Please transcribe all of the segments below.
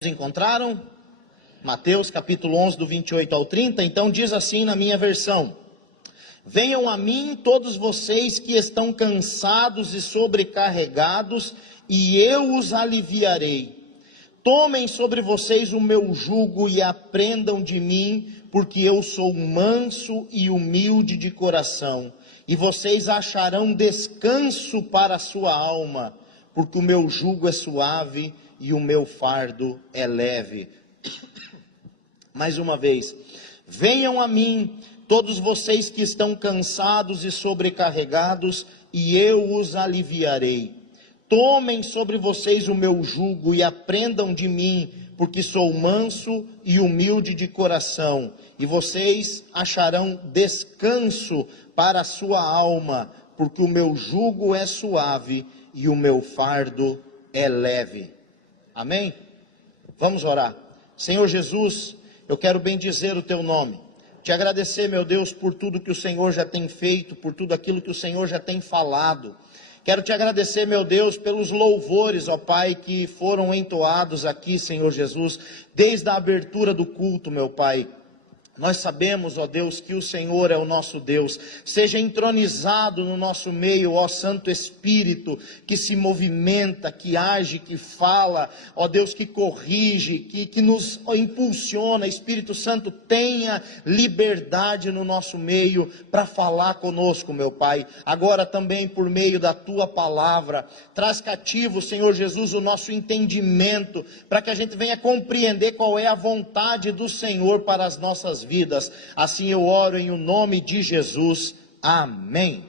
Encontraram? Mateus capítulo 11 do 28 ao 30, então diz assim na minha versão: venham a mim todos vocês que estão cansados e sobrecarregados, e eu os aliviarei. Tomem sobre vocês o meu jugo e aprendam de mim, porque eu sou manso e humilde de coração, e vocês acharão descanso para a sua alma, porque o meu jugo é suave e o meu fardo é leve. Mais uma vez, venham a mim, todos vocês que estão cansados e sobrecarregados, e eu os aliviarei. Tomem sobre vocês o meu jugo e aprendam de mim, porque sou manso e humilde de coração, e vocês acharão descanso para a sua alma, porque o meu jugo é suave e o meu fardo é leve. Amém? Vamos orar. Senhor Jesus, eu quero bendizer o teu nome, te agradecer, meu Deus, por tudo que o Senhor já tem feito, por tudo aquilo que o Senhor já tem falado. Quero te agradecer, meu Deus, pelos louvores, ó Pai, que foram entoados aqui, Senhor Jesus, desde a abertura do culto, meu Pai. Nós sabemos, ó Deus, que o Senhor é o nosso Deus. Seja entronizado no nosso meio, ó Santo Espírito, que se movimenta, que age, que fala, ó Deus, que corrige, que nos impulsiona. Espírito Santo, tenha liberdade no nosso meio para falar conosco, meu Pai. Agora também por meio da Tua palavra, traz cativo, Senhor Jesus, o nosso entendimento, para que a gente venha compreender qual é a vontade do Senhor para as nossas vidas. Assim eu oro em o nome de Jesus, amém.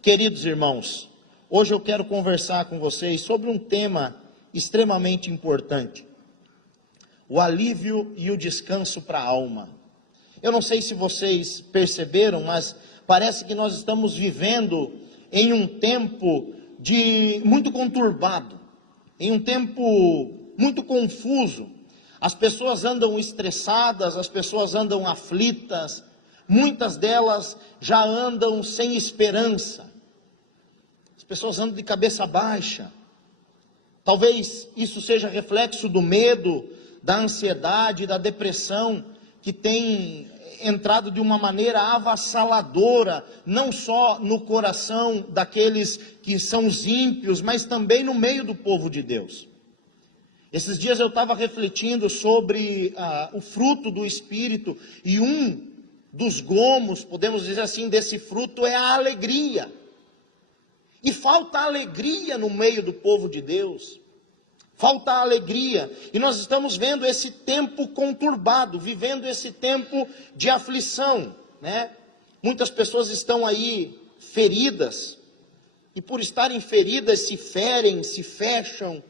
Queridos irmãos, hoje eu quero conversar com vocês sobre um tema extremamente importante: o alívio e o descanso para a alma. Eu não sei se vocês perceberam, mas parece que nós estamos vivendo em um tempo muito conturbado, em um tempo muito confuso. As pessoas andam estressadas, as pessoas andam aflitas, muitas delas já andam sem esperança, as pessoas andam de cabeça baixa. Talvez isso seja reflexo do medo, da ansiedade, da depressão, que tem entrado de uma maneira avassaladora, não só no coração daqueles que são os ímpios, mas também no meio do povo de Deus. Esses dias eu estava refletindo sobre o fruto do Espírito, e um dos gomos, podemos dizer assim, desse fruto é a alegria. E falta alegria no meio do povo de Deus, falta alegria, e nós estamos vendo esse tempo conturbado, vivendo esse tempo de aflição, né? Muitas pessoas estão aí feridas, e por estarem feridas se ferem, se fecham.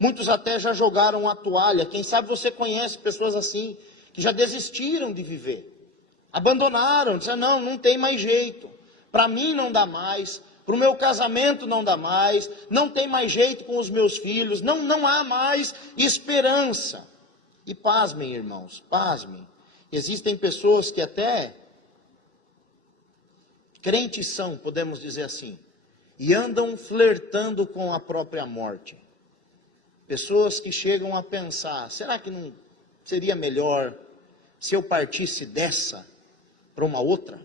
Muitos até já jogaram a toalha. Quem sabe você conhece pessoas assim, que já desistiram de viver, abandonaram, disseram, não tem mais jeito, para mim não dá mais, para o meu casamento não dá mais, não tem mais jeito com os meus filhos, não há mais esperança. E pasmem, irmãos, pasmem, existem pessoas que até crentes são, podemos dizer assim, e andam flertando com a própria morte. Pessoas que chegam a pensar, será que não seria melhor se eu partisse dessa para uma outra?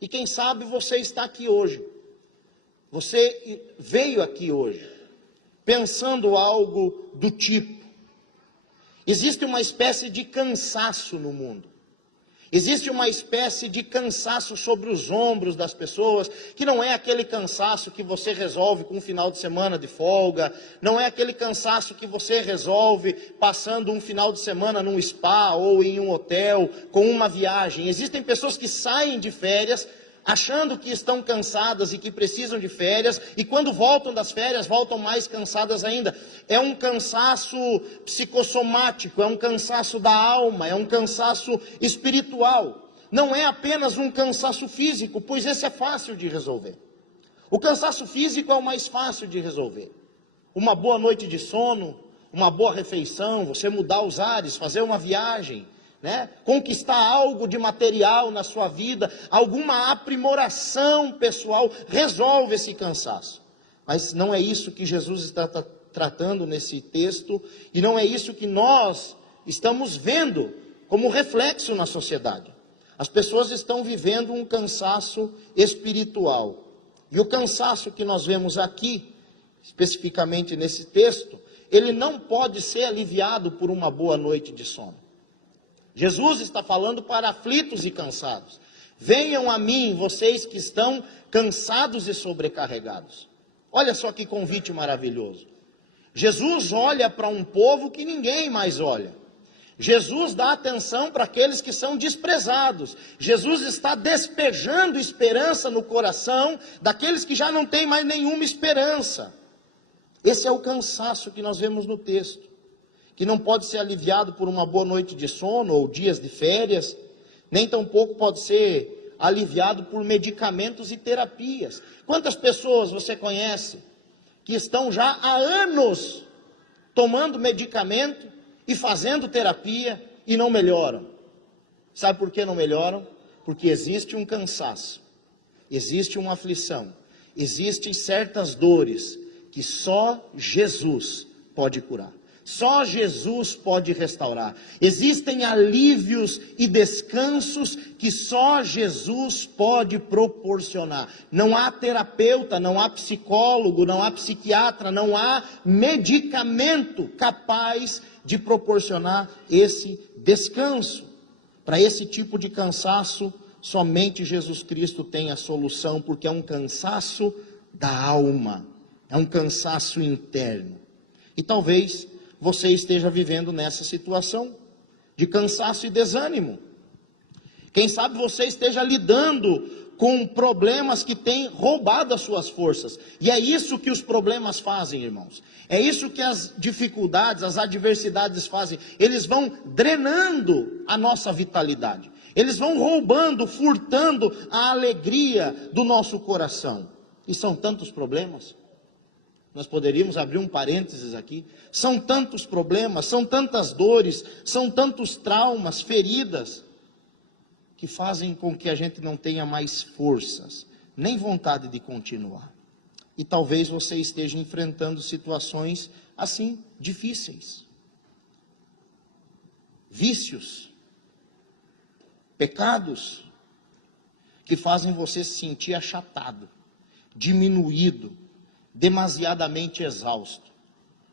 E quem sabe você está aqui hoje, você veio aqui hoje, pensando algo do tipo. Existe uma espécie de cansaço no mundo. Existe uma espécie de cansaço sobre os ombros das pessoas, que não é aquele cansaço que você resolve com um final de semana de folga, não é aquele cansaço que você resolve passando um final de semana num spa ou em um hotel, com uma viagem. Existem pessoas que saem de férias achando que estão cansadas e que precisam de férias, e quando voltam das férias, voltam mais cansadas ainda. É um cansaço psicossomático, é um cansaço da alma, é um cansaço espiritual. Não é apenas um cansaço físico, pois esse é fácil de resolver. O cansaço físico é o mais fácil de resolver. Uma boa noite de sono, uma boa refeição, você mudar os ares, fazer uma viagem, né? Conquistar algo de material na sua vida, alguma aprimoração pessoal, resolve esse cansaço. Mas não é isso que Jesus está tratando nesse texto, e não é isso que nós estamos vendo como reflexo na sociedade. As pessoas estão vivendo um cansaço espiritual. E o cansaço que nós vemos aqui, especificamente nesse texto, ele não pode ser aliviado por uma boa noite de sono. Jesus está falando para aflitos e cansados. Venham a mim, vocês que estão cansados e sobrecarregados. Olha só que convite maravilhoso. Jesus olha para um povo que ninguém mais olha. Jesus dá atenção para aqueles que são desprezados. Jesus está despejando esperança no coração daqueles que já não têm mais nenhuma esperança. Esse é o cansaço que nós vemos no texto, que não pode ser aliviado por uma boa noite de sono ou dias de férias, nem tampouco pode ser aliviado por medicamentos e terapias. Quantas pessoas você conhece que estão já há anos tomando medicamento e fazendo terapia e não melhoram? Sabe por que não melhoram? Porque existe um cansaço, existe uma aflição, existem certas dores que só Jesus pode curar. Só Jesus pode restaurar. Existem alívios e descansos que só Jesus pode proporcionar. Não há terapeuta, não há psicólogo, não há psiquiatra, não há medicamento capaz de proporcionar esse descanso. Para esse tipo de cansaço, somente Jesus Cristo tem a solução, porque é um cansaço da alma, é um cansaço interno. E talvez você esteja vivendo nessa situação de cansaço e desânimo. Quem sabe você esteja lidando com problemas que têm roubado as suas forças. E é isso que os problemas fazem, irmãos. É isso que as dificuldades, as adversidades fazem. Eles vão drenando a nossa vitalidade. Eles vão roubando, furtando a alegria do nosso coração. E são tantos problemas. Nós poderíamos abrir um parênteses aqui. São tantos problemas, são tantas dores, são tantos traumas, feridas, que fazem com que a gente não tenha mais forças, nem vontade de continuar. E talvez você esteja enfrentando situações assim, difíceis. Vícios, pecados, que fazem você se sentir achatado, diminuído, demasiadamente exausto.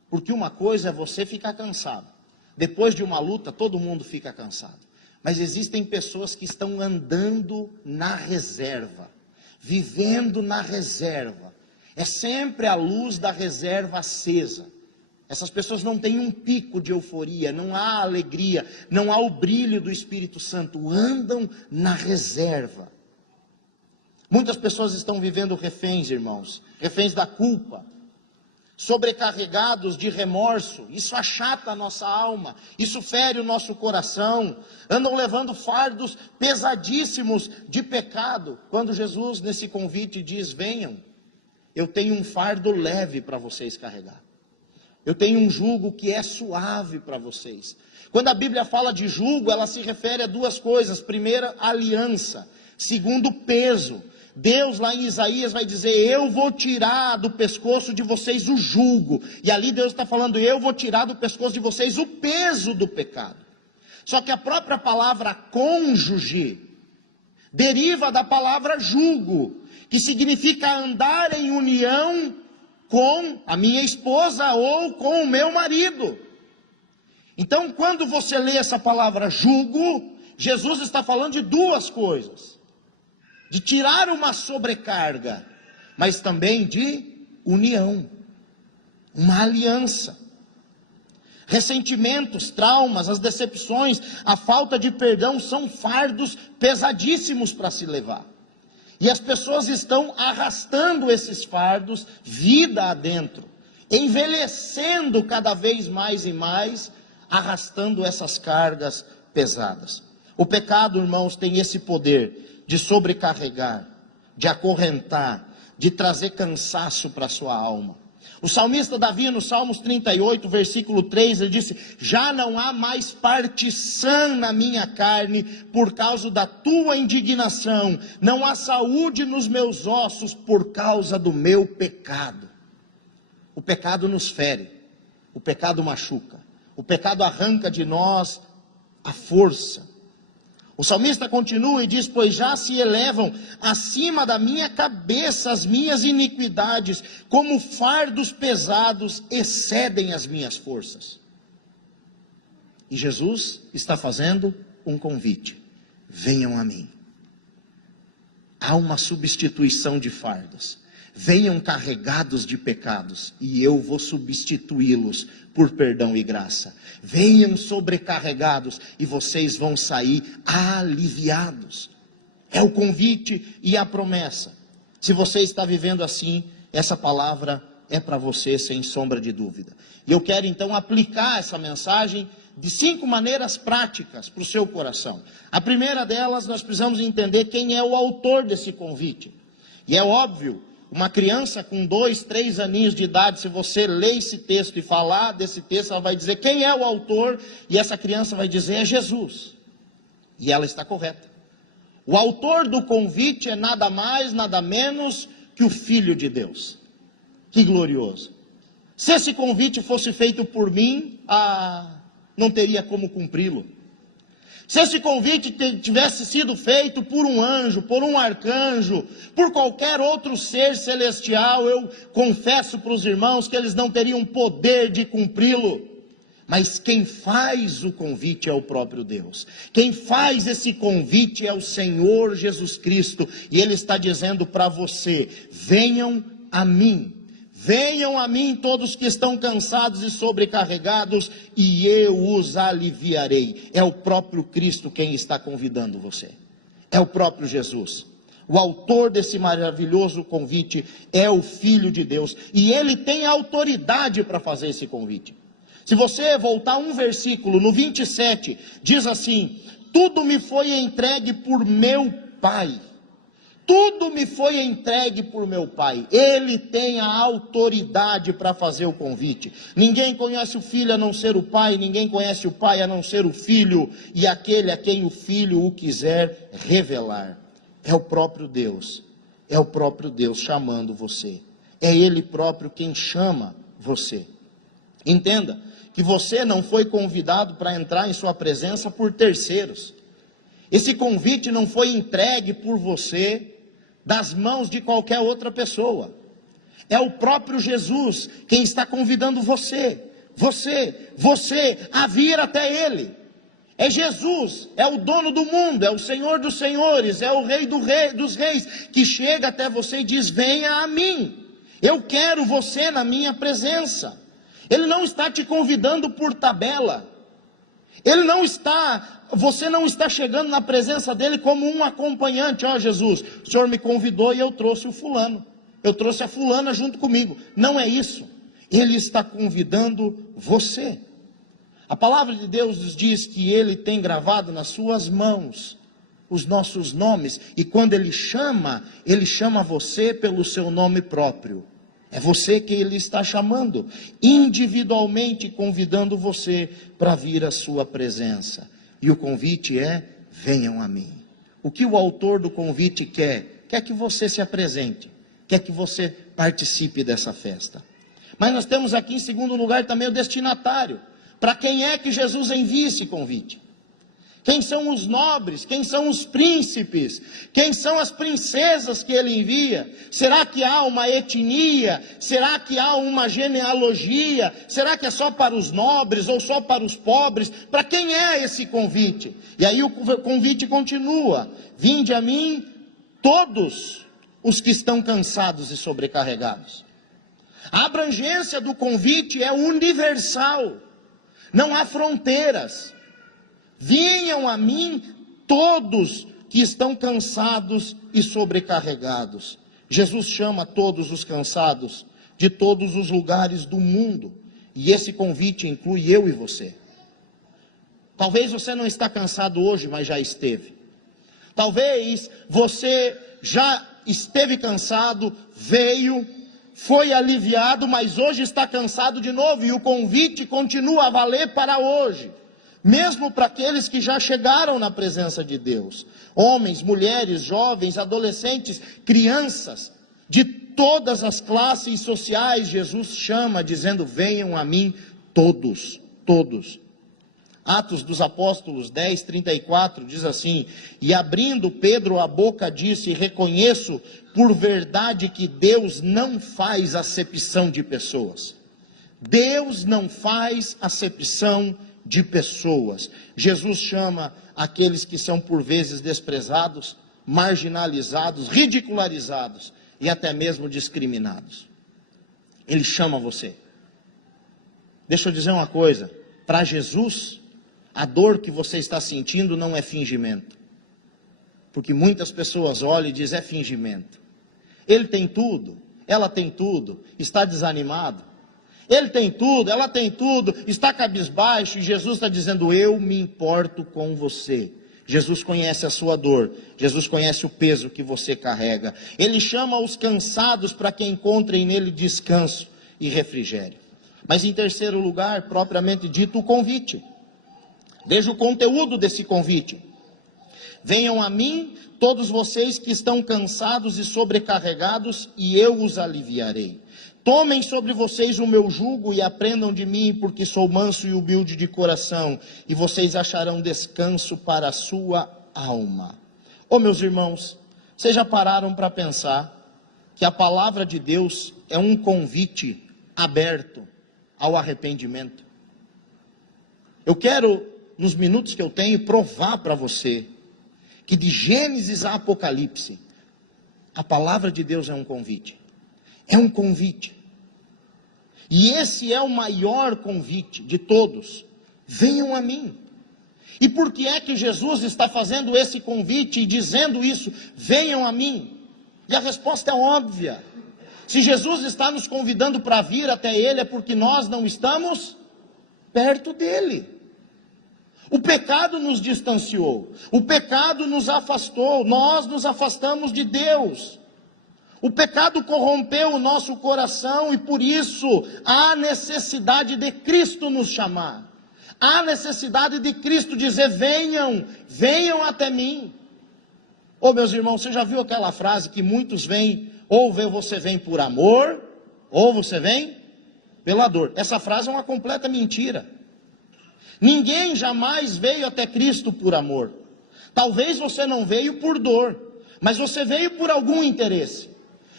Porque uma coisa é você ficar cansado. Depois de uma luta, todo mundo fica cansado. Mas existem pessoas que estão andando na reserva, vivendo na reserva. É sempre a luz da reserva acesa. Essas pessoas não têm um pico de euforia, não há alegria, não há o brilho do Espírito Santo, andam na reserva. Muitas pessoas estão vivendo reféns, irmãos, reféns da culpa, sobrecarregados de remorso. Isso achata a nossa alma, isso fere o nosso coração, andam levando fardos pesadíssimos de pecado. Quando Jesus nesse convite diz: venham, eu tenho um fardo leve para vocês carregar, eu tenho um jugo que é suave para vocês. Quando a Bíblia fala de jugo, ela se refere a duas coisas: primeiro, aliança; segundo, peso. Deus lá em Isaías vai dizer: eu vou tirar do pescoço de vocês o jugo. E ali Deus está falando: eu vou tirar do pescoço de vocês o peso do pecado. Só que a própria palavra cônjuge deriva da palavra jugo, que significa andar em união com a minha esposa ou com o meu marido. Então, quando você lê essa palavra jugo, Jesus está falando de duas coisas: de tirar uma sobrecarga, mas também de união, uma aliança. Ressentimentos, traumas, as decepções, a falta de perdão são fardos pesadíssimos para se levar. E as pessoas estão arrastando esses fardos vida adentro, envelhecendo cada vez mais e mais, arrastando essas cargas pesadas. O pecado, irmãos, tem esse poder de sobrecarregar, de acorrentar, de trazer cansaço para a sua alma. O salmista Davi, no Salmos 38, versículo 3, ele disse: já não há mais parte sã na minha carne, por causa da tua indignação, não há saúde nos meus ossos, por causa do meu pecado. O pecado nos fere, o pecado machuca, o pecado arranca de nós a força. O salmista continua e diz: pois já se elevam acima da minha cabeça as minhas iniquidades, como fardos pesados excedem as minhas forças. E Jesus está fazendo um convite: venham a mim. Há uma substituição de fardos. Venham carregados de pecados, e eu vou substituí-los por perdão e graça. Venham sobrecarregados, e vocês vão sair aliviados. É o convite e a promessa. Se você está vivendo assim, essa palavra é para você, sem sombra de dúvida. E eu quero então aplicar essa mensagem de 5 maneiras práticas para o seu coração. A primeira delas, nós precisamos entender quem é o autor desse convite. E é óbvio, uma criança com 2, 3 aninhos de idade, se você ler esse texto e falar desse texto, ela vai dizer quem é o autor, e essa criança vai dizer: é Jesus. E ela está correta. O autor do convite é nada mais, nada menos que o Filho de Deus. Que glorioso. Se esse convite fosse feito por mim, não teria como cumpri-lo. Se esse convite tivesse sido feito por um anjo, por um arcanjo, por qualquer outro ser celestial, eu confesso para os irmãos que eles não teriam poder de cumpri-lo. Mas quem faz o convite é o próprio Deus. Quem faz esse convite é o Senhor Jesus Cristo. E Ele está dizendo para você: venham a mim. Venham a mim todos que estão cansados e sobrecarregados, e eu os aliviarei. É o próprio Cristo quem está convidando você. É o próprio Jesus. O autor desse maravilhoso convite é o Filho de Deus. E Ele tem autoridade para fazer esse convite. Se você voltar um versículo, no 27, diz assim: tudo me foi entregue por meu Pai. Tudo me foi entregue por meu Pai. Ele tem a autoridade para fazer o convite. Ninguém conhece o Filho a não ser o Pai, ninguém conhece o Pai a não ser o Filho, e aquele a quem o Filho o quiser revelar. É o próprio Deus. É o próprio Deus chamando você. É Ele próprio quem chama você. Entenda que você não foi convidado para entrar em sua presença por terceiros. Esse convite não foi entregue por você das mãos de qualquer outra pessoa. É o próprio Jesus quem está convidando você a vir até Ele. É Jesus, é o dono do mundo, é o Senhor dos senhores, é o Rei dos reis, que chega até você e diz: venha a mim, eu quero você na minha presença. Ele não está te convidando por tabela. Você não está chegando na presença dele como um acompanhante. Ó, Jesus, o Senhor me convidou e eu trouxe o fulano. Eu trouxe a fulana junto comigo. Não é isso. Ele está convidando você. A palavra de Deus nos diz que Ele tem gravado nas suas mãos os nossos nomes. E quando Ele chama você pelo seu nome próprio. É você que Ele está chamando, individualmente convidando você para vir à sua presença. E o convite é: venham a mim. O que o autor do convite quer? Quer que você se apresente, quer que você participe dessa festa. Mas nós temos aqui em segundo lugar também o destinatário. Para quem é que Jesus envia esse convite? Quem são os nobres? Quem são os príncipes? Quem são as princesas que Ele envia? Será que há uma etnia? Será que há uma genealogia? Será que é só para os nobres ou só para os pobres? Para quem é esse convite? E aí o convite continua: vinde a mim todos os que estão cansados e sobrecarregados. A abrangência do convite é universal. Não há fronteiras. Venham a mim todos que estão cansados e sobrecarregados. Jesus chama todos os cansados de todos os lugares do mundo. E esse convite inclui eu e você. Talvez você não está cansado hoje, mas já esteve. Talvez você já esteve cansado, veio, foi aliviado, mas hoje está cansado de novo. E o convite continua a valer para hoje. Mesmo para aqueles que já chegaram na presença de Deus. Homens, mulheres, jovens, adolescentes, crianças, de todas as classes sociais, Jesus chama, dizendo: venham a mim todos, todos. Atos dos Apóstolos 10, 34, diz assim: e abrindo Pedro a boca disse: reconheço por verdade que Deus não faz acepção de pessoas. Deus não faz acepção de pessoas. Jesus chama aqueles que são por vezes desprezados, marginalizados, ridicularizados e até mesmo discriminados. Ele chama você. Deixa eu dizer uma coisa, para Jesus, a dor que você está sentindo não é fingimento. Porque muitas pessoas olham e dizem: é fingimento. Ele tem tudo, ela tem tudo, está desanimado. Ele tem tudo, ela tem tudo, está cabisbaixo, e Jesus está dizendo: eu me importo com você. Jesus conhece a sua dor, Jesus conhece o peso que você carrega. Ele chama os cansados para que encontrem nele descanso e refrigério. Mas em terceiro lugar, propriamente dito, o convite. Veja o conteúdo desse convite. Venham a mim todos vocês que estão cansados e sobrecarregados, e eu os aliviarei. Tomem sobre vocês o meu jugo e aprendam de mim, porque sou manso e humilde de coração, e vocês acharão descanso para a sua alma. Oh, meus irmãos, vocês já pararam para pensar que a palavra de Deus é um convite aberto ao arrependimento? Eu quero, nos minutos que eu tenho, provar para você que de Gênesis a Apocalipse, a palavra de Deus é um convite. É um convite. E esse é o maior convite de todos. Venham a mim. E por que é que Jesus está fazendo esse convite e dizendo isso? Venham a mim. E a resposta é óbvia. Se Jesus está nos convidando para vir até Ele, é porque nós não estamos perto dEle. O pecado nos distanciou. O pecado nos afastou. Nós nos afastamos de Deus. O pecado corrompeu o nosso coração e por isso há necessidade de Cristo nos chamar. Há necessidade de Cristo dizer: venham, venham até mim. Ô, meus irmãos, você já viu aquela frase que muitos vêm, ou você vem por amor, ou você vem pela dor? Essa frase é uma completa mentira. Ninguém jamais veio até Cristo por amor. Talvez você não veio por dor, mas você veio por algum interesse.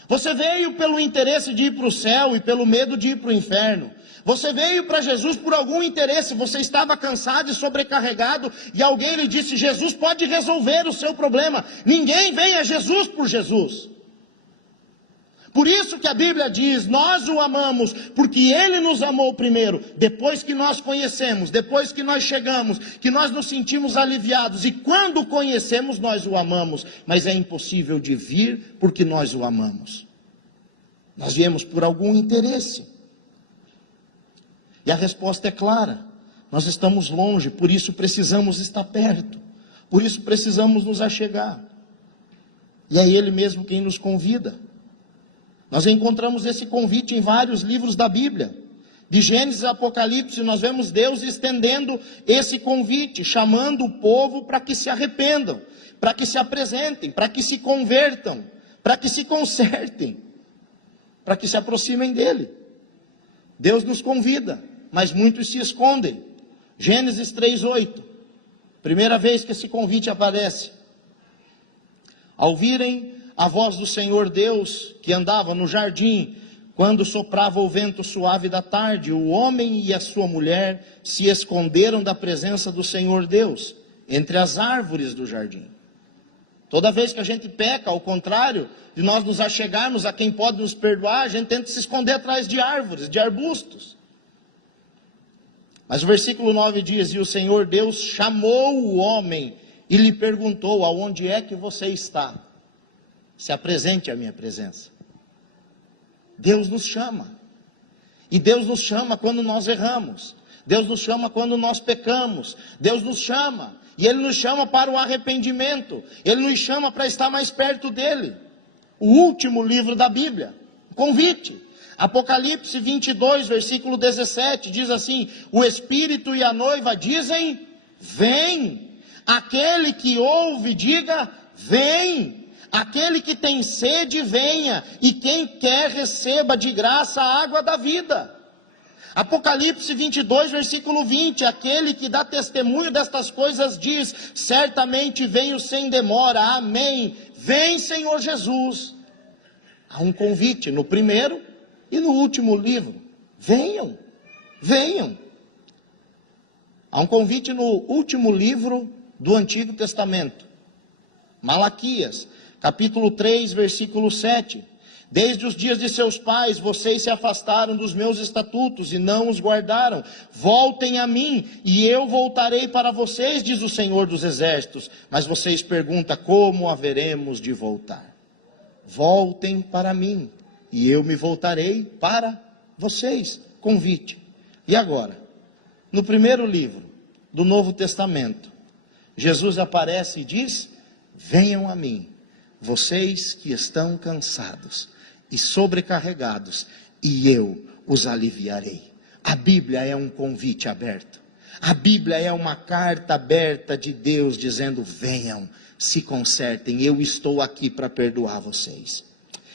Você veio pelo interesse de ir para o céu e pelo medo de ir para o inferno. Você veio para Jesus por algum interesse. Você estava cansado e sobrecarregado e alguém lhe disse: Jesus pode resolver o seu problema. Ninguém vem a Jesus por Jesus. Por isso que a Bíblia diz: nós o amamos, porque Ele nos amou primeiro. Depois que nós conhecemos, depois que nós chegamos, que nós nos sentimos aliviados. E quando o conhecemos, nós o amamos. Mas é impossível de vir porque nós o amamos. Nós viemos por algum interesse. E a resposta é clara: nós estamos longe, por isso precisamos estar perto. Por isso precisamos nos achegar. E é Ele mesmo quem nos convida. Nós encontramos esse convite em vários livros da Bíblia. De Gênesis a Apocalipse, nós vemos Deus estendendo esse convite, chamando o povo para que se arrependam, para que se apresentem, para que se convertam, para que se consertem, para que se aproximem dele. Deus nos convida, mas muitos se escondem. Gênesis 3:8, primeira vez que esse convite aparece. Ao virem a voz do Senhor Deus, que andava no jardim, quando soprava o vento suave da tarde, o homem e a sua mulher se esconderam da presença do Senhor Deus, entre as árvores do jardim. Toda vez que a gente peca, ao contrário de nós nos achegarmos a quem pode nos perdoar, a gente tenta se esconder atrás de árvores, de arbustos. Mas o versículo 9 diz: e o Senhor Deus chamou o homem e lhe perguntou: aonde é que você está? Se apresente à minha presença. Deus nos chama. E Deus nos chama quando nós erramos. Deus nos chama quando nós pecamos. Deus nos chama. E Ele nos chama para o arrependimento. Ele nos chama para estar mais perto dEle. O último livro da Bíblia. Convite. Apocalipse 22, versículo 17. Diz assim: o Espírito e a noiva dizem: vem. Aquele que ouve, diga: vem. Aquele que tem sede, venha, e quem quer, receba de graça a água da vida. Apocalipse 22, versículo 20, aquele que dá testemunho destas coisas diz, certamente venho sem demora, amém. Vem, Senhor Jesus. Há um convite no primeiro e no último livro. Venham, venham. Há um convite no último livro do Antigo Testamento. Malaquias, capítulo 3, versículo 7. Desde os dias de seus pais, vocês se afastaram dos meus estatutos e não os guardaram. Voltem a mim, e eu voltarei para vocês, diz o Senhor dos Exércitos. Mas vocês perguntam, como haveremos de voltar? Voltem para mim, e eu me voltarei para vocês. Convite. E agora, no primeiro livro do Novo Testamento, Jesus aparece e diz, venham a mim, vocês que estão cansados e sobrecarregados, e eu os aliviarei. A Bíblia é um convite aberto. A Bíblia é uma carta aberta de Deus dizendo, venham, se consertem, eu estou aqui para perdoar vocês.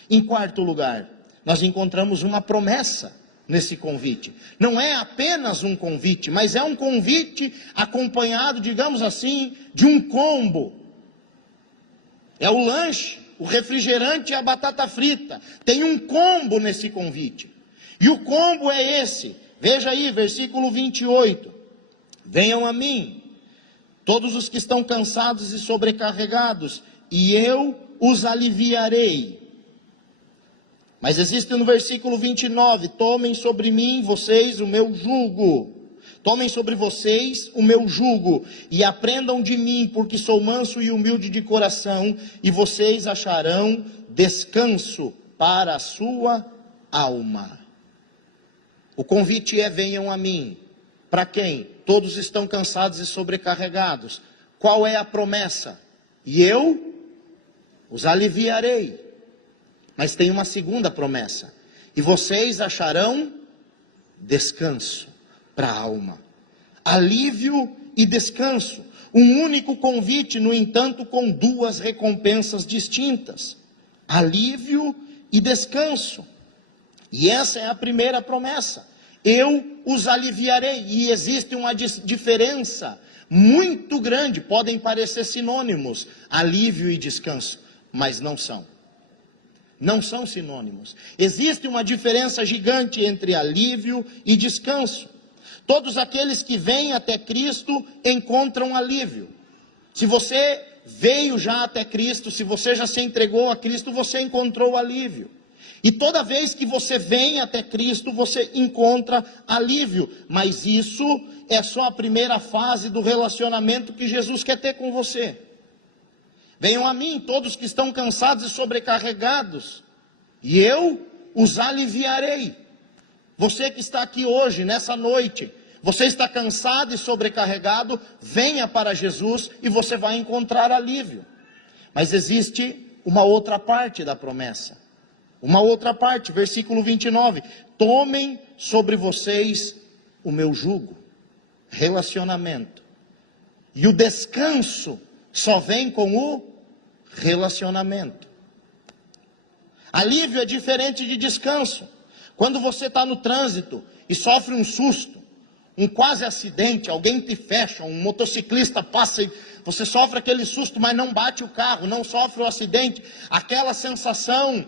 Em quarto lugar, nós encontramos uma promessa nesse convite. Não é apenas um convite, mas é um convite acompanhado, digamos assim, de um combo. É o lanche, o refrigerante e a batata frita. Tem um combo nesse convite. E o combo é esse. Veja aí, versículo 28. Venham a mim, todos os que estão cansados e sobrecarregados, e eu os aliviarei. Mas existe no versículo 29, tomem sobre mim, vocês, o meu jugo. Tomem sobre vocês o meu jugo e aprendam de mim, porque sou manso e humilde de coração, e vocês acharão descanso para a sua alma. O convite é, venham a mim. Para quem? Todos estão cansados e sobrecarregados. Qual é a promessa? E eu os aliviarei. Mas tem uma segunda promessa. E vocês acharão descanso para a alma. Alívio e descanso. Um único convite, no entanto, com duas recompensas distintas. Alívio e descanso. E essa é a primeira promessa. Eu os aliviarei. E existe uma diferença muito grande. Podem parecer sinônimos, alívio e descanso, mas não são. Não são sinônimos. Existe uma diferença gigante entre alívio e descanso. Todos aqueles que vêm até Cristo encontram alívio. Se você veio já até Cristo, se você já se entregou a Cristo, você encontrou alívio. E toda vez que você vem até Cristo, você encontra alívio. Mas isso é só a primeira fase do relacionamento que Jesus quer ter com você. Venham a mim, todos que estão cansados e sobrecarregados, e eu os aliviarei. Você que está aqui hoje, nessa noite, você está cansado e sobrecarregado, venha para Jesus e você vai encontrar alívio. Mas existe uma outra parte da promessa. Uma outra parte, versículo 29. Tomem sobre vocês o meu jugo, relacionamento. E o descanso só vem com o relacionamento. Alívio é diferente de descanso. Quando você está no trânsito e sofre um susto, um quase acidente, alguém te fecha, um motociclista passa e você sofre aquele susto, mas não bate o carro, não sofre o acidente. Aquela sensação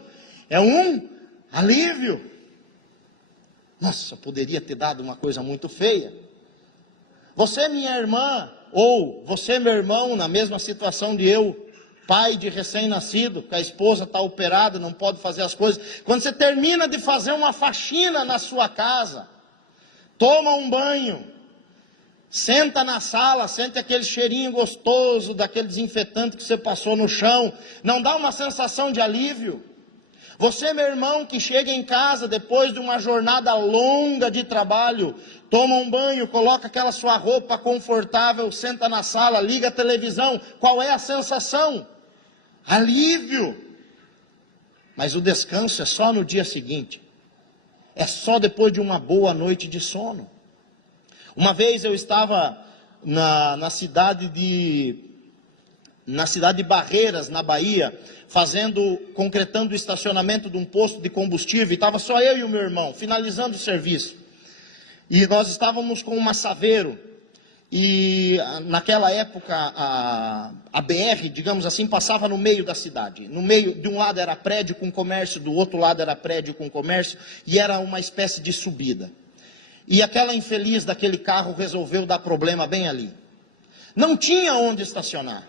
é um alívio. Nossa, poderia ter dado uma coisa muito feia. Você, minha irmã, ou você, meu irmão, na mesma situação de eu, pai de recém-nascido, que a esposa está operada, não pode fazer as coisas. Quando você termina de fazer uma faxina na sua casa, toma um banho, senta na sala, sente aquele cheirinho gostoso, daquele desinfetante que você passou no chão, não dá uma sensação de alívio? Você, meu irmão, que chega em casa depois de uma jornada longa de trabalho, toma um banho, coloca aquela sua roupa confortável, senta na sala, liga a televisão, qual é a sensação? Alívio. Mas o descanso é só no dia seguinte. É só depois de uma boa noite de sono. Uma vez eu estava na cidade de na cidade de Barreiras, na Bahia, concretando o estacionamento de um posto de combustível, e estava só eu e o meu irmão, finalizando o serviço. E nós estávamos com uma Saveiro, e naquela época a BR, digamos assim, passava no meio da cidade. No meio, de um lado era prédio com comércio, do outro lado era prédio com comércio, e era uma espécie de subida. E aquela infeliz daquele carro resolveu dar problema bem ali. Não tinha onde estacionar.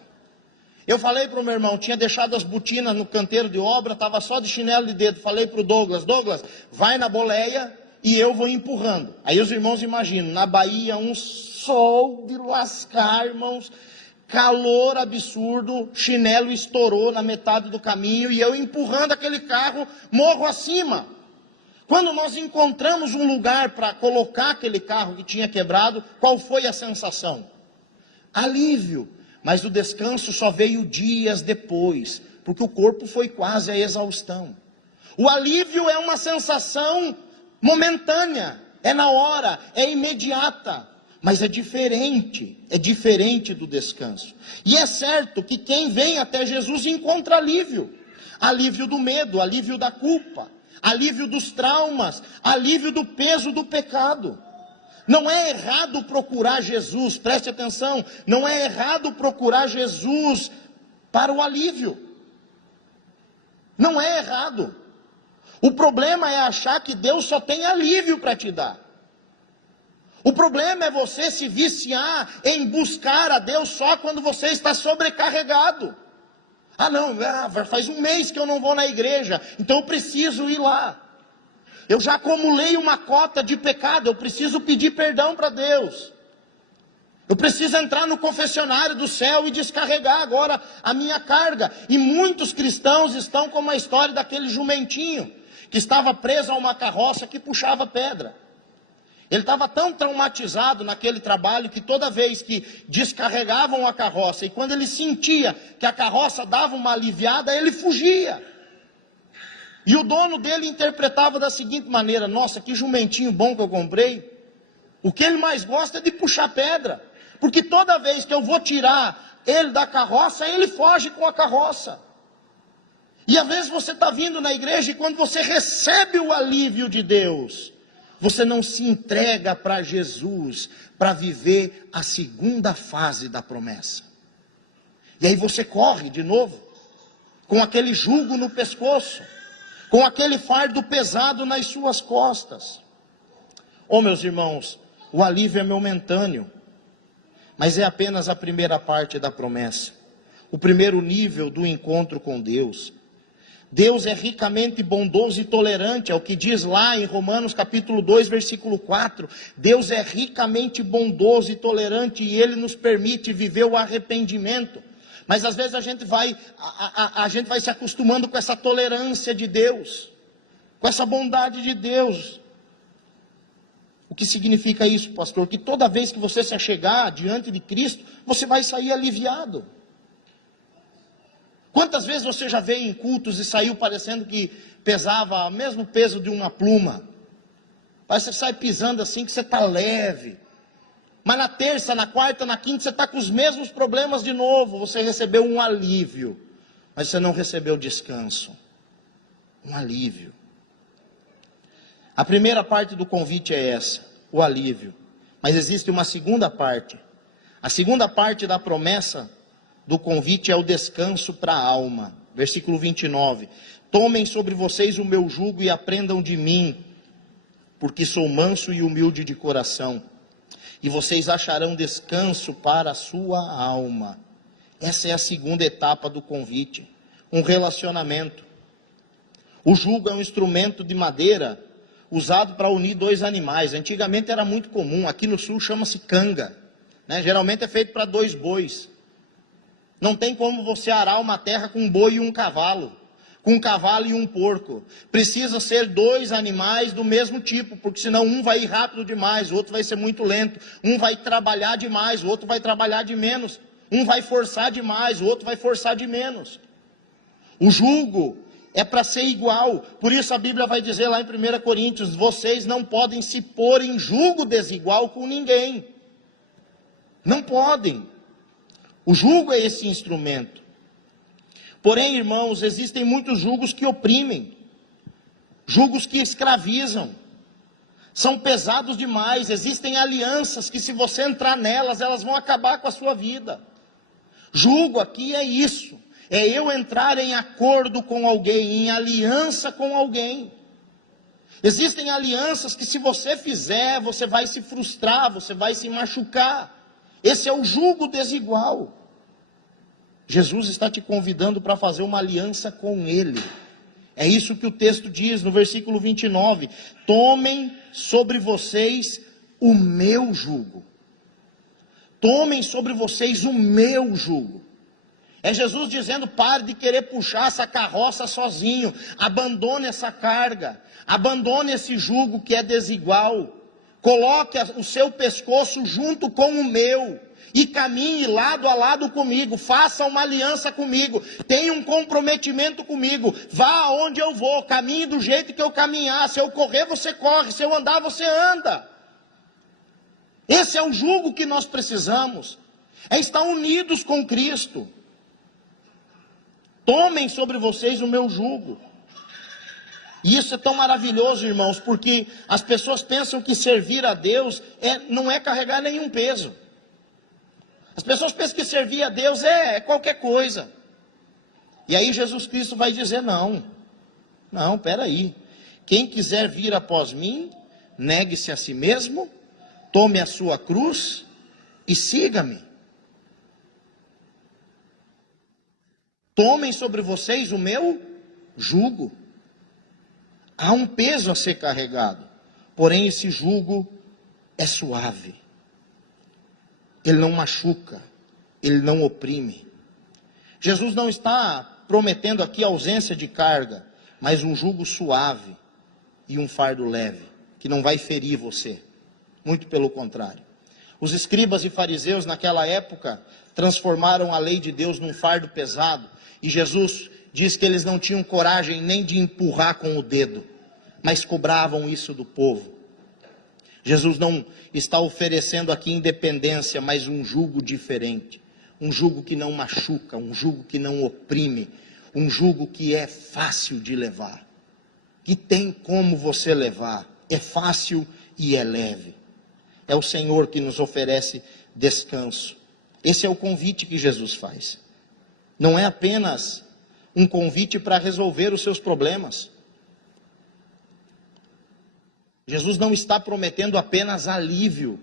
Eu falei para o meu irmão, tinha deixado as botinas no canteiro de obra, estava só de chinelo de dedo. Falei para o Douglas, vai na boleia e eu vou empurrando. Aí os irmãos imaginam, na Bahia um sol de lascar, irmãos, calor absurdo, chinelo estourou na metade do caminho e eu empurrando aquele carro morro acima. Quando nós encontramos um lugar para colocar aquele carro que tinha quebrado, qual foi a sensação? Alívio. Mas o descanso só veio dias depois, porque o corpo foi quase a exaustão. O alívio é uma sensação momentânea, é na hora, é imediata, mas é diferente do descanso. E é certo que quem vem até Jesus encontra alívio. Alívio do medo, alívio da culpa, alívio dos traumas, alívio do peso do pecado. Não é errado procurar Jesus, preste atenção, não é errado procurar Jesus para o alívio. Não é errado. O problema é achar que Deus só tem alívio para te dar. O problema é você se viciar em buscar a Deus só quando você está sobrecarregado. Faz um mês que eu não vou na igreja, então eu preciso ir lá. Eu já acumulei uma cota de pecado, eu preciso pedir perdão para Deus. Eu preciso entrar no confessionário do céu e descarregar agora a minha carga. E muitos cristãos estão como a história daquele jumentinho, que estava preso a uma carroça que puxava pedra. Ele estava tão traumatizado naquele trabalho que toda vez que descarregavam a carroça, e quando ele sentia que a carroça dava uma aliviada, ele fugia. E o dono dele interpretava da seguinte maneira: nossa, que jumentinho bom que eu comprei. O que ele mais gosta é de puxar pedra, porque toda vez que eu vou tirar ele da carroça, ele foge com a carroça. E às vezes você está vindo na igreja e quando você recebe o alívio de Deus, você não se entrega para Jesus, para viver a segunda fase da promessa. E aí você corre de novo, com aquele jugo no pescoço, com aquele fardo pesado nas suas costas. Meus irmãos, o alívio é momentâneo, mas é apenas a primeira parte da promessa, o primeiro nível do encontro com Deus. Deus é ricamente bondoso e tolerante, é o que diz lá em Romanos capítulo 2, versículo 4. Deus é ricamente bondoso e tolerante e Ele nos permite viver o arrependimento. Mas às vezes a gente vai se acostumando com essa tolerância de Deus, com essa bondade de Deus. O que significa isso, pastor? Que toda vez que você se achegar diante de Cristo, você vai sair aliviado. Quantas vezes você já veio em cultos e saiu parecendo que pesava o mesmo peso de uma pluma? Parece que você sai pisando assim, que você está leve. Mas na terça, na quarta, na quinta, você está com os mesmos problemas de novo. Você recebeu um alívio, mas você não recebeu descanso. Um alívio. A primeira parte do convite é essa, o alívio. Mas existe uma segunda parte. A segunda parte da promessa do convite é o descanso para a alma. Versículo 29. Tomem sobre vocês o meu jugo e aprendam de mim, porque sou manso e humilde de coração. E vocês acharão descanso para a sua alma. Essa é a segunda etapa do convite. Um relacionamento. O jugo é um instrumento de madeira usado para unir dois animais. Antigamente era muito comum. Aqui no sul chama-se canga, né? Geralmente é feito para dois bois. Não tem como você arar uma terra com um boi e um cavalo. Com um cavalo e um porco. Precisa ser dois animais do mesmo tipo, porque senão um vai ir rápido demais, o outro vai ser muito lento. Um vai trabalhar demais, o outro vai trabalhar de menos. Um vai forçar demais, o outro vai forçar de menos. O jugo é para ser igual. Por isso a Bíblia vai dizer lá em 1 Coríntios, vocês não podem se pôr em jugo desigual com ninguém. Não podem. O jugo é esse instrumento. Porém, irmãos, existem muitos jugos que oprimem, jugos que escravizam, são pesados demais. Existem alianças que, se você entrar nelas, elas vão acabar com a sua vida. Jugo aqui é isso, é eu entrar em acordo com alguém, em aliança com alguém. Existem alianças que, se você fizer, você vai se frustrar, você vai se machucar. Esse é o jugo desigual. Jesus está te convidando para fazer uma aliança com Ele. É isso que o texto diz no versículo 29. Tomem sobre vocês o meu jugo. Tomem sobre vocês o meu jugo. É Jesus dizendo: pare de querer puxar essa carroça sozinho. Abandone essa carga. Abandone esse jugo que é desigual. Coloque o seu pescoço junto com o meu. E caminhe lado a lado comigo. Faça uma aliança comigo. Tenha um comprometimento comigo. Vá aonde eu vou. Caminhe do jeito que eu caminhar. Se eu correr, você corre. Se eu andar, você anda. Esse é o jugo que nós precisamos. É estar unidos com Cristo. Tomem sobre vocês o meu jugo. E isso é tão maravilhoso, irmãos, porque as pessoas pensam que servir a Deus não é carregar nenhum peso. As pessoas pensam que servir a Deus é qualquer coisa. E aí Jesus Cristo vai dizer: não, peraí. Quem quiser vir após mim, negue-se a si mesmo, tome a sua cruz e siga-me. Tomem sobre vocês o meu jugo. Há um peso a ser carregado, porém esse jugo é suave. Ele não machuca, ele não oprime. Jesus não está prometendo aqui ausência de carga, mas um jugo suave e um fardo leve, que não vai ferir você. Muito pelo contrário. Os escribas e fariseus naquela época transformaram a lei de Deus num fardo pesado, e Jesus diz que eles não tinham coragem nem de empurrar com o dedo, mas cobravam isso do povo. Jesus não está oferecendo aqui independência, mas um jugo diferente. Um jugo que não machuca, um jugo que não oprime, um jugo que é fácil de levar. Que tem como você levar, é fácil e é leve. É o Senhor que nos oferece descanso. Esse é o convite que Jesus faz. Não é apenas um convite para resolver os seus problemas. Jesus não está prometendo apenas alívio.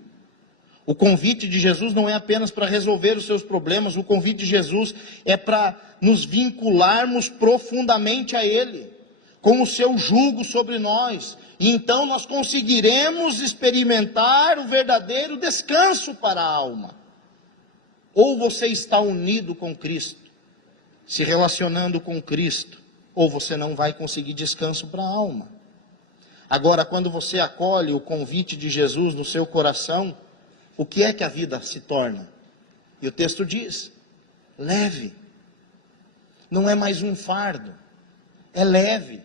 O convite de Jesus não é apenas para resolver os seus problemas. O convite de Jesus é para nos vincularmos profundamente a Ele, com o seu jugo sobre nós. E então nós conseguiremos experimentar o verdadeiro descanso para a alma. Ou você está unido com Cristo, se relacionando com Cristo, ou você não vai conseguir descanso para a alma. Agora, quando você acolhe o convite de Jesus no seu coração, o que é que a vida se torna? E o texto diz: leve. Não é mais um fardo, é leve.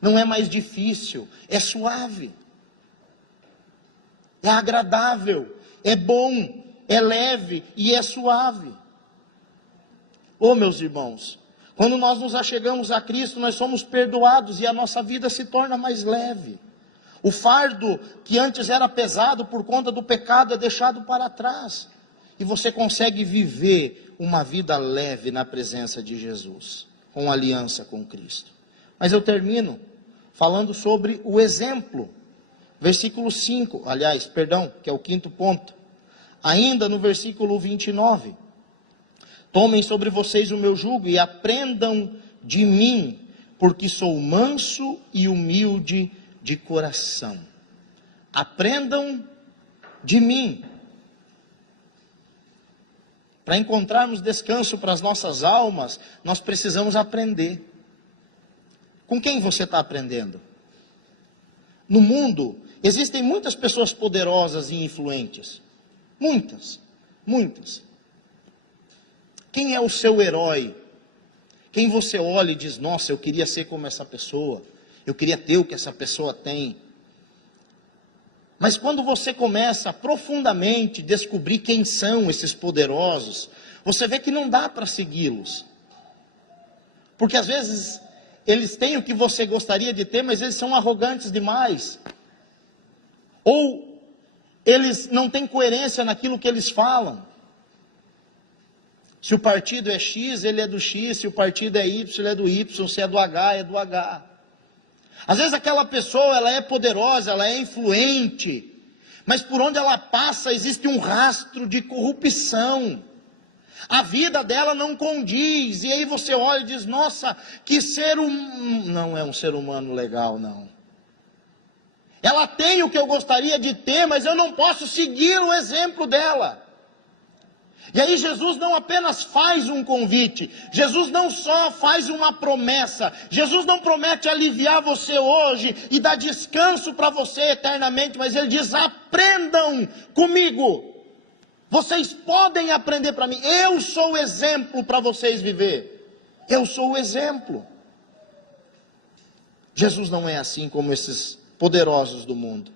Não é mais difícil, é suave. É agradável, é bom, é leve e é suave. Oh, meus irmãos, quando nós nos achegamos a Cristo, nós somos perdoados e a nossa vida se torna mais leve. O fardo que antes era pesado por conta do pecado é deixado para trás. E você consegue viver uma vida leve na presença de Jesus, com aliança com Cristo. Mas eu termino falando sobre o exemplo. Versículo 5, que é o quinto ponto. Ainda no versículo 29. Tomem sobre vocês o meu jugo e aprendam de mim, porque sou manso e humilde de coração. Aprendam de mim. Para encontrarmos descanso para as nossas almas, nós precisamos aprender. Com quem você está aprendendo? No mundo, existem muitas pessoas poderosas e influentes. Muitas. Quem é o seu herói? Quem você olha e diz: nossa, eu queria ser como essa pessoa. Eu queria ter o que essa pessoa tem. Mas quando você começa a profundamente descobrir quem são esses poderosos, você vê que não dá para segui-los. Porque às vezes eles têm o que você gostaria de ter, mas eles são arrogantes demais. Ou eles não têm coerência naquilo que eles falam. Se o partido é X, ele é do X. Se o partido é Y, ele é do Y. Se é do H, é do H. Às vezes aquela pessoa, ela é poderosa, ela é influente, mas por onde ela passa existe um rastro de corrupção. A vida dela não condiz, e aí você olha e diz, nossa, que ser humano, não é um ser humano legal, não. Ela tem o que eu gostaria de ter, mas eu não posso seguir o exemplo dela. E aí Jesus não apenas faz um convite, Jesus não só faz uma promessa, Jesus não promete aliviar você hoje e dar descanso para você eternamente, mas Ele diz, aprendam comigo, vocês podem aprender para mim, eu sou o exemplo para vocês viver, eu sou o exemplo. Jesus não é assim como esses poderosos do mundo,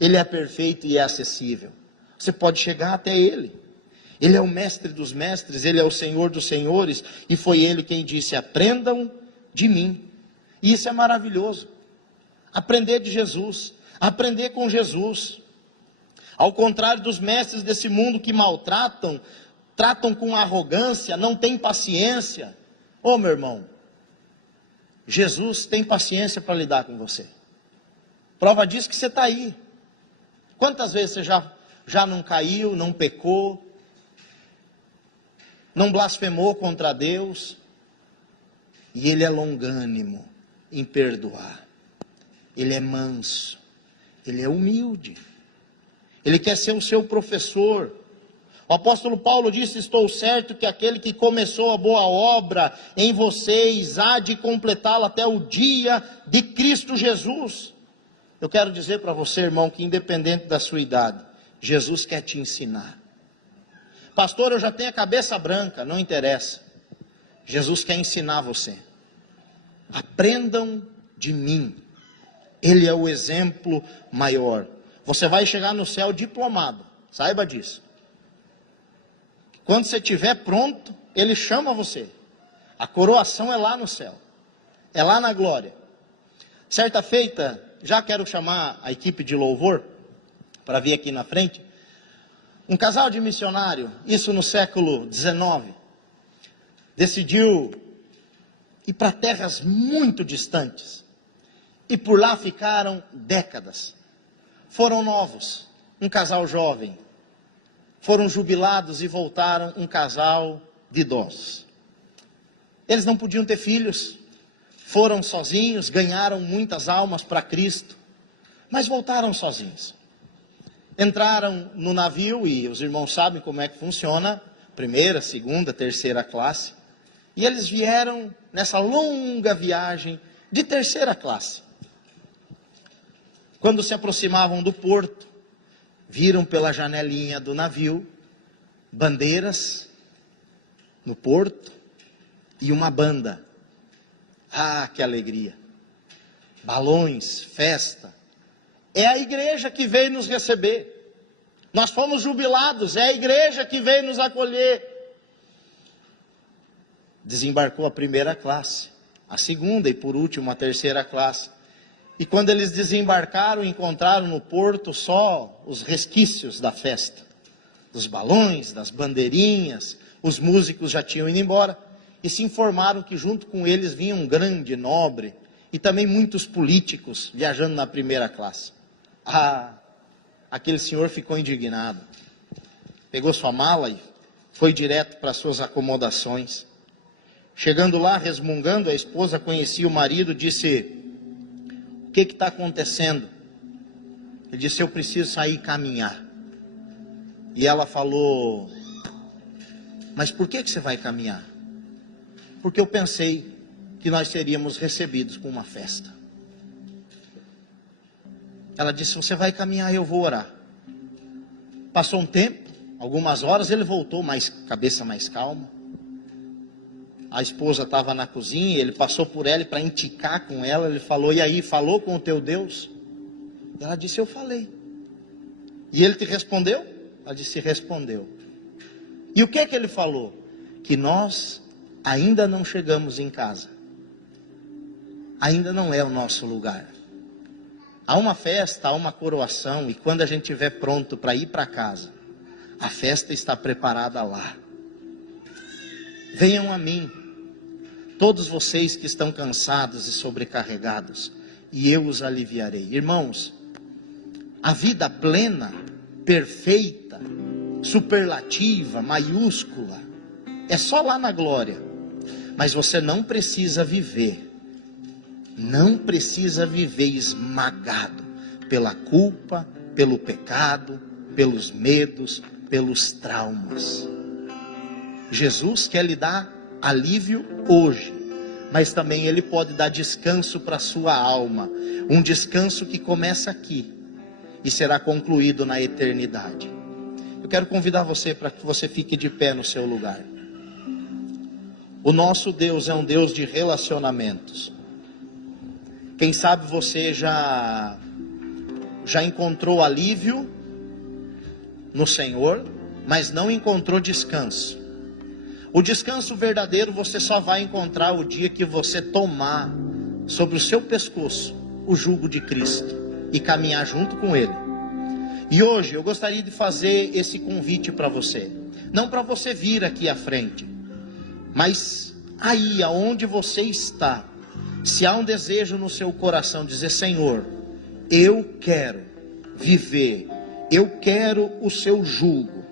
Ele é perfeito e é acessível, você pode chegar até Ele. Ele é o mestre dos mestres, Ele é o Senhor dos senhores, e foi Ele quem disse, aprendam de mim. E isso é maravilhoso, aprender de Jesus, aprender com Jesus. Ao contrário dos mestres desse mundo que maltratam, tratam com arrogância, não têm paciência. Ô meu irmão, Jesus tem paciência para lidar com você. Prova disso que você está aí. Quantas vezes você já não caiu, não pecou, não blasfemou contra Deus, e Ele é longânimo em perdoar, Ele é manso, Ele é humilde, Ele quer ser o seu professor. O apóstolo Paulo disse, estou certo que aquele que começou a boa obra em vocês, há de completá-la até o dia de Cristo Jesus. Eu quero dizer para você, irmão, que independente da sua idade, Jesus quer te ensinar. Pastor, eu já tenho a cabeça branca, não interessa. Jesus quer ensinar você. Aprendam de mim. Ele é o exemplo maior. Você vai chegar no céu diplomado, saiba disso. Quando você estiver pronto, Ele chama você. A coroação é lá no céu, é lá na glória. Certa feita, já quero chamar a equipe de louvor para vir aqui na frente. Um casal de missionário, isso no século XIX, decidiu ir para terras muito distantes. E por lá ficaram décadas. Foram novos, um casal jovem. Foram jubilados e voltaram um casal de idosos. Eles não podiam ter filhos. Foram sozinhos, ganharam muitas almas para Cristo. Mas voltaram sozinhos. Entraram no navio, e os irmãos sabem como é que funciona, primeira, segunda, terceira classe, e eles vieram nessa longa viagem de terceira classe. Quando se aproximavam do porto, viram pela janelinha do navio, bandeiras no porto, e uma banda. Ah, que alegria! Balões, festa. É a igreja que veio nos receber. Nós fomos jubilados, é a igreja que veio nos acolher. Desembarcou a primeira classe, a segunda e por último a terceira classe. E quando eles desembarcaram, encontraram no porto só os resquícios da festa. Dos balões, das bandeirinhas, os músicos já tinham ido embora. E se informaram que junto com eles vinha um grande nobre e também muitos políticos viajando na primeira classe. Ah, aquele senhor ficou indignado, pegou sua mala e foi direto para suas acomodações. Chegando lá, resmungando, a esposa conhecia o marido, disse, o que está acontecendo? Ele disse, eu preciso sair e caminhar. E ela falou, mas por que você vai caminhar? Porque eu pensei que nós seríamos recebidos com uma festa. Ela disse, você vai caminhar, eu vou orar. Passou um tempo, algumas horas, ele voltou, cabeça mais calma. A esposa estava na cozinha, ele passou por ela para indicar com ela, ele falou, e aí, falou com o teu Deus? Ela disse, eu falei. E ele te respondeu? Ela disse, respondeu. E o que é que ele falou? que nós ainda não chegamos em casa. Ainda não é o nosso lugar. Há uma festa, há uma coroação, e quando a gente estiver pronto para ir para casa, a festa está preparada lá. Venham a mim, todos vocês que estão cansados e sobrecarregados, e eu os aliviarei. Irmãos, a vida plena, perfeita, superlativa, maiúscula, é só lá na glória. Mas você não precisa viver esmagado pela culpa, pelo pecado, pelos medos, pelos traumas. Jesus quer lhe dar alívio hoje, mas também Ele pode dar descanso para a sua alma, um descanso que começa aqui e será concluído na eternidade. Eu quero convidar você para que você fique de pé no seu lugar. O nosso Deus é um Deus de relacionamentos. Quem sabe você já encontrou alívio no Senhor, mas não encontrou descanso. O descanso verdadeiro você só vai encontrar o dia que você tomar sobre o seu pescoço o jugo de Cristo e caminhar junto com Ele. E hoje eu gostaria de fazer esse convite para você. Não para você vir aqui à frente, mas aí aonde você está, se há um desejo no seu coração, dizer: Senhor, eu quero viver, eu quero o seu jugo,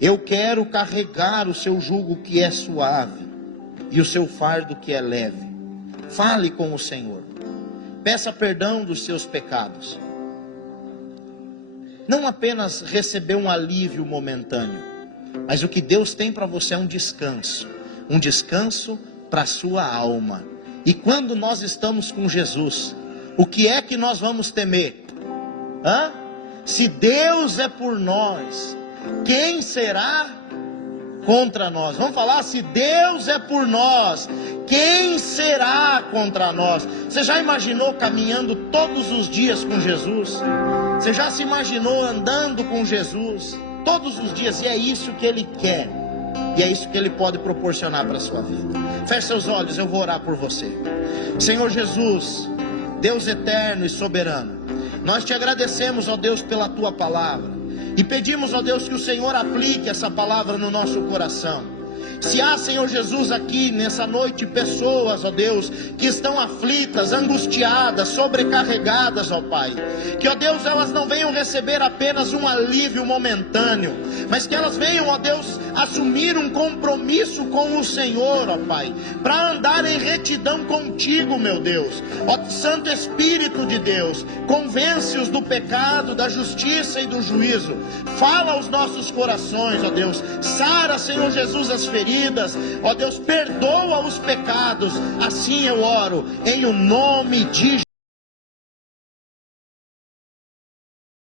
eu quero carregar o seu jugo que é suave e o seu fardo que é leve. Fale com o Senhor, peça perdão dos seus pecados. Não apenas receber um alívio momentâneo, mas o que Deus tem para você é um descanso para a sua alma. E quando nós estamos com Jesus, o que é que nós vamos temer? Se Deus é por nós, quem será contra nós? Vamos falar: se Deus é por nós, quem será contra nós? Você já imaginou caminhando todos os dias com Jesus? Você já se imaginou andando com Jesus todos os dias? E é isso que Ele quer. E é isso que Ele pode proporcionar para a sua vida. Feche seus olhos, eu vou orar por você. Senhor Jesus, Deus eterno e soberano, nós te agradecemos, ó Deus, pela tua palavra. E pedimos, ó Deus, que o Senhor aplique essa palavra no nosso coração. Se há, Senhor Jesus, aqui nessa noite pessoas, ó Deus, que estão aflitas, angustiadas, sobrecarregadas, ó Pai, que, ó Deus, elas não venham receber apenas um alívio momentâneo, mas que elas venham, ó Deus, assumir um compromisso com o Senhor, ó Pai, para andar em retidão contigo, meu Deus. Ó Santo Espírito de Deus, convence-os do pecado, da justiça e do juízo. Fala aos nossos corações, ó Deus. Sara, Senhor Jesus, as feridas. Ó Deus, perdoa os pecados. Assim eu oro, em o nome de Jesus.